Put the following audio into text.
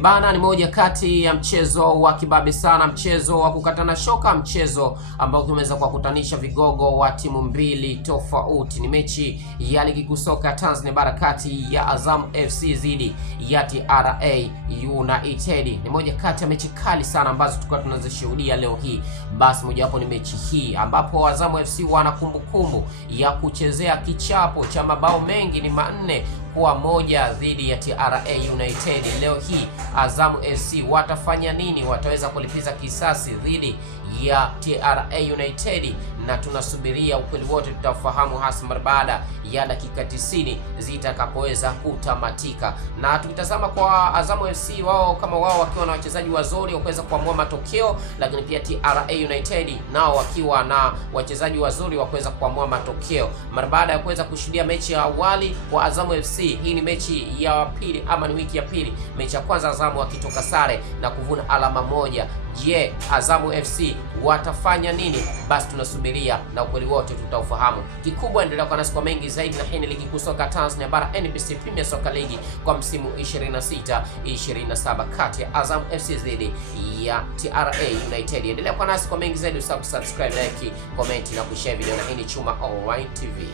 Bana, ni moja kati ya mchezo wa kibabe sana, mchezo wa kukatana shoka, mchezo ambao umeweza kuwakutanisha vigogo wa timu mbili tofauti. Ni mechi ya ligi kuu soka Tanzania bara kati ya Azam FC dhidi ya TRA United. Ni moja kati ya mechi kali sana ambazo tulikuwa tunazishuhudia leo hii. Basi mojawapo ni mechi hii ambapo Azam FC wana kumbukumbu ya kuchezea kichapo cha mabao mengi, ni 4-1 dhidi ya TRA United. Leo hii Azam FC watafanya nini? Wataweza kulipiza kisasi dhidi ya TRA United, na tunasubiria ukweli wote tutafahamu hasa mara baada ya dakika 90 zitakapoweza kutamatika. Na tukitazama kwa Azam FC, wao kama wao wakiwa na wachezaji wazuri wakuweza kuamua matokeo, lakini pia TRA United nao wakiwa na wachezaji wazuri wakuweza kuamua matokeo. Mara baada ya kuweza kushuhudia mechi ya awali kwa Azam FC, hii ni mechi ya pili ama ni wiki ya pili. Mechi ya kwanza Azam wakitoka sare na kuvuna alama moja. Je, Azam FC watafanya nini? Basi tunasubiria na ukweli wote tutaufahamu. Kikubwa endelea kwa nasi kwa mengi zaidi, na hii ni ligi kuu soka Tanzania bara NBC Premier Soccer League kwa msimu 26-27 kati ya Azam FC dhidi ya TRA United. Endelea kwa nasi kwa mengi zaidi, usahau subscribe, like, comment na kushare video, na hii ni Chuma Online TV.